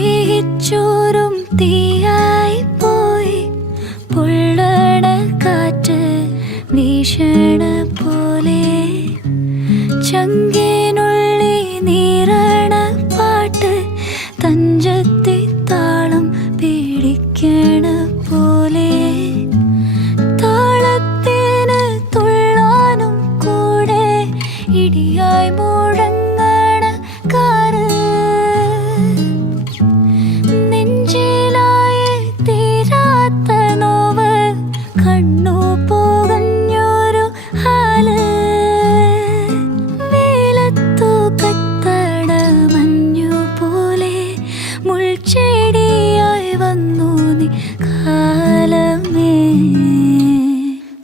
സ്നേഹിച്ചോറും തീയായി പോയി പൊള്ളണ കാറ്റ് വീശണ പോലെ ചങ്കിനുള്ളി നീറണ പാട്ട് തഞ്ചത്തി താളം പിടിക്കണ പോലെ താളത്തിന് തുള്ളാനും കൂടെ ഇടിയായി മുഴങ്ങണ കാറ് നെഞ്ചിലായി തീരാത്ത നോവ് കണ്ണു പോകഞ്ഞൊരു ഹാല് വേലത്തു കത്തട മഞ്ഞു പോലെ മുൾച്ചെടിയായി വന്നു നീ കാലമേ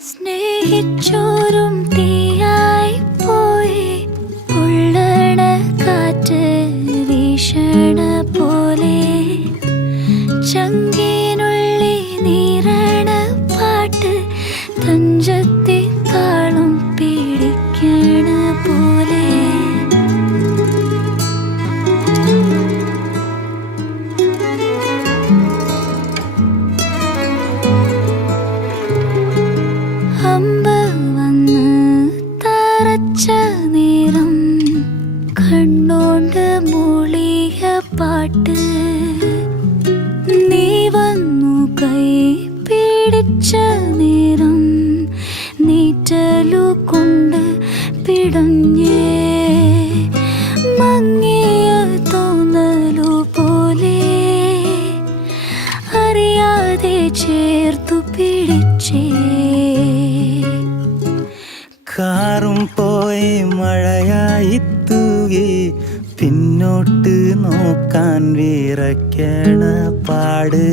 സ്നേഹിച്ചോരും തീയായി പോയി പൊള്ളണ കാറ്റ് വീശണ പോലെ ചങ്കിനുള്ളി നീറണ പാട്ട് തഞ്ചത്തി താളം പിടിക്കണ പോലെ അമ്പ് വന്ന് തറച്ച നേരം കണ്ണോണ്ട് മൂളിയ പാട്ട് നീ വന്നു കൈ പിടിച്ച നേരം നീറ്റലു കൊണ്ട് പിടഞ്ഞേ മങ്ങിയ തോന്നലു പോലെ അറിയാതെ ചേർത്തു പിടിച്ചേ കാറും പോയി മഴയായി തൂകി പിന്നോട്ട് നോക്കാൻ വിറയ്ക്കണ പാട്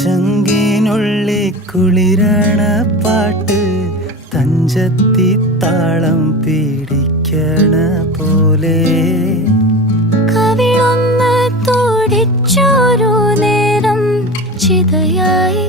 ചങ്കിനുള്ളി കുളിരണ പാട്ട് തഞ്ചത്തി താളം പിടിക്കണ പോലെ കവിളൊന്ന് തുടിച്ചൊരു നേരം ചിതയായി